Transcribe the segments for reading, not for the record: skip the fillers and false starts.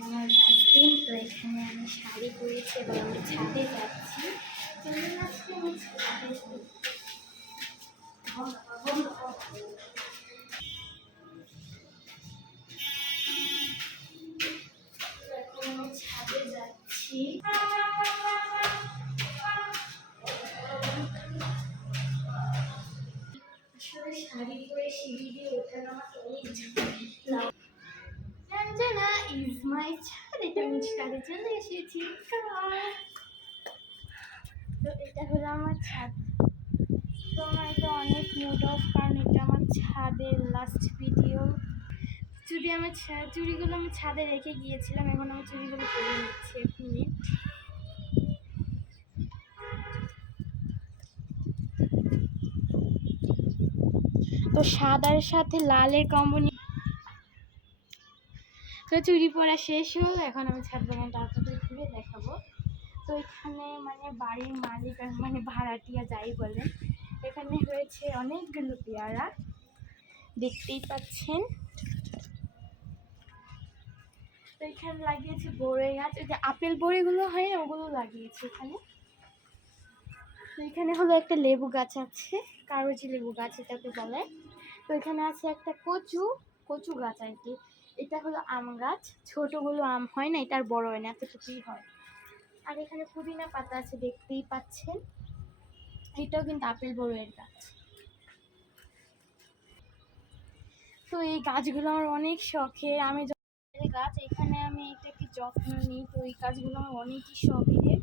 আমার লাস্ট দিন, তো এখানে আমি শাড়ি পরেছি এবং আমি ছাদে যাচ্ছি। চলুন আজকে আমি ছাদে ছাদে যাচ্ছি। আসলে শাড়ি পরে সিঁড়ি দিয়ে ওঠানো আমার অনেক রঞ্জনা ইজ মাই ছাদ। এটা আমি ছাদে চলে এসেছি। তো এটা হলো আমার ছাদ। তো আমার এটা অনেক মুড অফ, কারণ এটা আমার ছাদের লাস্ট ভিডিও। যদি আমার চুড়িগুলো আমি ছাদে রেখে গিয়েছিলাম, এখন আমার চুড়িগুলো পরে নিচ্ছি এখনই। তো সাদার সাথে লালের কম্বিনেশন। তো চুড়ি পরা শেষ হলো, এখন আমি ছাদ বাগানটা আপনাদের ঘুরে দেখাবো। তো এখানে মানে বাড়ির মালিক আর মানে ভাড়াটিয়া যাই বলেন, এখানে হয়েছে অনেকগুলো পেয়ারা, দেখতেই পাচ্ছেন। তো এখানে লাগিয়েছে বড়ই গাছ, ওই যে আপেল বড়িগুলো হয় না, ওগুলো লাগিয়েছে এখানে। তো এখানে হলো একটা লেবু গাছ আছে, কাগজি লেবু গাছ এটাকে বলে। তো এখানে আছে একটা কচু গাছ আর কি। এটা হলো আম গাছ, ছোটগুলো আম হয় না, এটা আর বড় হয় না, এতটুকুই হয়। আর এখানে পুদিনা পাতা আছে, দেখতেই পাচ্ছেন। এটাও কিন্তু আপেল বড়ইয়ের গাছ। তো এই গাছগুলো আমার অনেক শখের। আমি গাছ, এখানে আমি এটাকে যত্ন নিই। তো এই গাছগুলো আমার অনেকই শখের।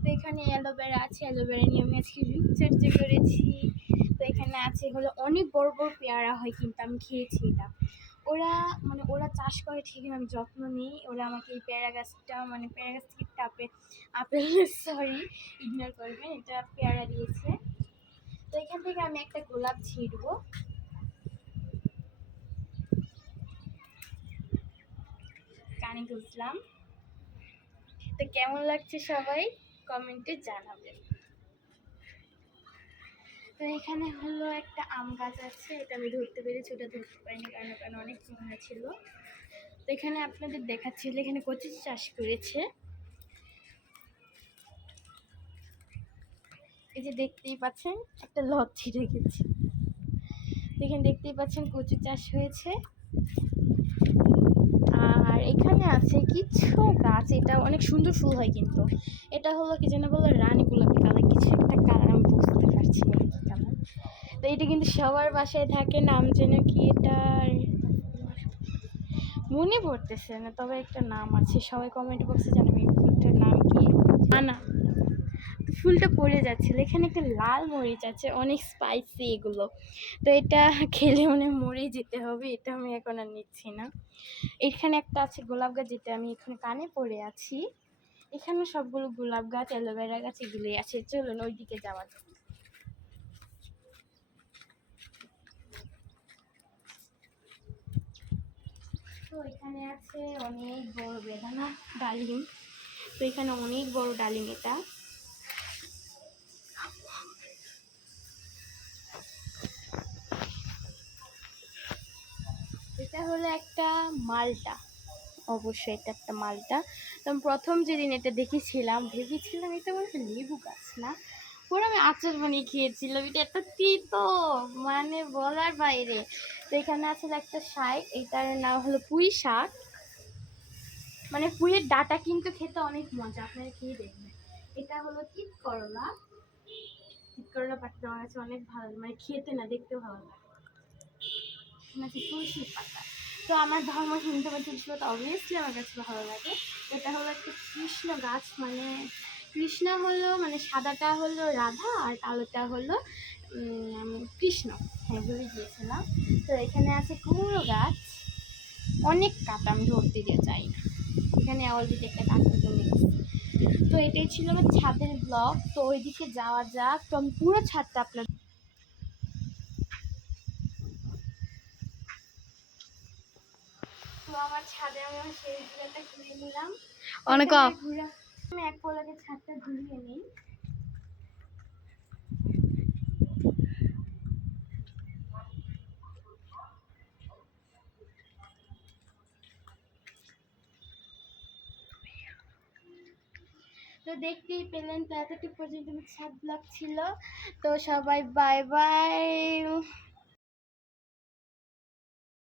তো এখানে অ্যালোভেরা আছে, অ্যালোভেরা নিয়ে আমি আজকে রূপচর্চা করেছি। তো এখানে আছে হলো অনেক বড় বড় পেয়ারা হয়, কিন্তু আমি খেয়েছি এটা। ওরা চাষ করে ঠিকই, আমি যত্ন নিই। ওরা আমাকে এই পেয়ারা গাছটা মানে পেয়ারা গাছ থেকে আপেল সরি ইগনোর করবেন, এটা পেয়ারা দিয়েছে। তো এখান থেকে আমি একটা গোলাপ ছিঁড়বো। কানে গুজলাম। তো কেমন লাগছে সবাই কমেন্টে জানাবেন। তো এখানে হলো একটা আম গাছ আছে, এটা আমি ধরতে পেরেছি, ওটা ধরতে পারিনি কারণ অনেক নোংরা ছিল। তো এখানে আপনাদের দেখাচ্ছিল, এখানে কচু চাষ করেছে। এই যে দেখতেই পাচ্ছেন একটা লচ্ছি রেখেছি। এখানে দেখতেই পাচ্ছেন কচু চাষ হয়েছে। আর এখানে আছে কিছু গাছ, এটা অনেক সুন্দর ফুল হয়, কিন্তু এটা হলো কি যেন বলো রানী গোলাপি কালার, কিছু একটা কালার, আমি বুঝতে পারছি না কি কালার। তো এটা কিন্তু সবার বাসায় থাকে, নাম যেন কি এটার মনে পড়তেছে না, তবে একটা নাম আছে, সবাই কমেন্ট বক্সে জানাবে এই ফুলটার নাম কি। না, ফুলটা পড়ে যাচ্ছিল। এখানে একটা লাল মরিচ আছে, অনেক স্পাইসি এগুলো। তো এটা খেলে মনে মরে যেতে হবে, এটা আমি এখন আর নিচ্ছি না। এখানে একটা আছে গোলাপ গাছ, যেটা আমি এখানে কানে পড়ে আছি। এখানে সবগুলো গোলাপ গাছ, অ্যালোভেরা গাছ এগুলোই আছে। চলুন ওই দিকে যাওয়া যাক। তো এখানে আছে অনেক বড় বেদানা ডালিম। তো এখানে অনেক বড় ডালিম এটা। এটা হলো একটা মালটা, অবশ্যই এটা একটা মালটা। তো আমি প্রথম যেদিন এটা দেখেছিলাম ভেবেছিলাম এটা বলতে লেবু গাছ না, পুরো আমি আচার বানিয়ে খেয়েছিলাম। এটা এত তিতো মানে বলার বাইরে। তো এখানে আসলে একটা শাক, এটার নাম হলো পুঁই শাক, মানে পুঁইয়ের ডাটা, কিন্তু খেতে অনেক মজা, আপনারা খেয়ে দেখবেন। এটা হলো তিত করলা পাতাটা আমার কাছে অনেক ভালো, মানে খেতে না দেখতেও ভালো লাগে। তুলসী পাতা। তো আমার ধর্ম হিন্দু বা তুলসী পাতা অবভিয়াসলি আমার কাছে ভালো লাগে। এটা হলো একটা কৃষ্ণ গাছ, মানে কৃষ্ণ হলো মানে সাদাটা হলো রাধা আর কালোটা হলো কৃষ্ণ, হ্যাঁ ভুলে গিয়েছিলাম। তো এখানে আছে কুমড়ো গাছ, অনেক কাটা, আমি ধরতে দিয়ে যাই না। এখানে অলরেডি একটা কাটা জমে গেছে। তো এটাই ছিল আমার ছাদের ব্লগ। তো ওইদিকে যাওয়া যাক। তো আমি পুরো ছাদটা আপনার, তো আমার ছাদে আমি আমার সেই ঘুরাটা ঘুরিয়ে নিলাম। অনেক ঘুরা আমি এক পলাকে ছাদটা ঘুরিয়ে নিই। তো দেখতেই পেলেন, তো এতটুকু পর্যন্ত আমার ছাদ ব্লগ ছিল। তো সবাই বাই বাই।